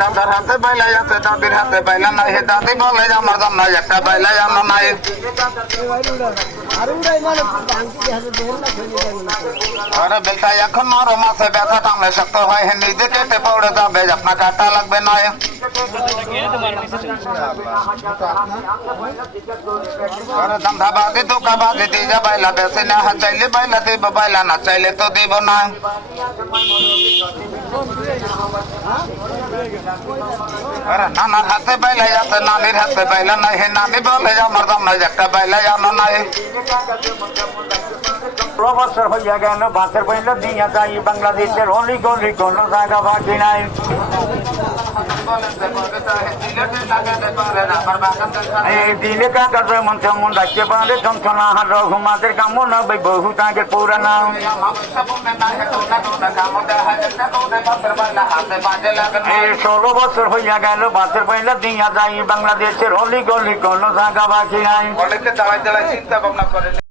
দাদার হাতে বাইলাই আছে, দাদির হাতে বাইলা নাই। হে দাদি বলে আমার জন্য একটা বাইলাই আনো নাই। আরে বেলটা এখন নরম আছে, ব্যথা টানলে শক্ত হয়। হে নিজে কেটে পড়ে যাবে, আপনার কাটা লাগবে নয়। আরে ধান্দাবাজি ধোকাবাজি দিয়ে বাইলা বেশি না, চাইলে বাইলা দিব, বাইলা না চাইলে তো দিব না। আরে নানার হাতে বাইলাই আছে, নানির হাতে বাইলা নাই। হে নানি বলে আমার জন্য একটা বাইলাই আনো নাই। বছর হইয়া গেল বাসের পয়লা দিয়া যাই, বাংলাদেশের অলি গলি কোনো জায়গা বাকি নাই। এই দিলে কাকার মন তেমন রাখতে পারে যন্ত্রণা রঘুমাদের কামনা বই বহু তাকে পুরানা। এই 16 বছর হইয়া গেল বাসের পয়লা দিয়া যাই, বাংলাদেশের অলি গলি কোনো জায়গা বাকি নাই। অনেকে দাঁড়াই দাঁড়াই চিন্তা ভাবনা করে।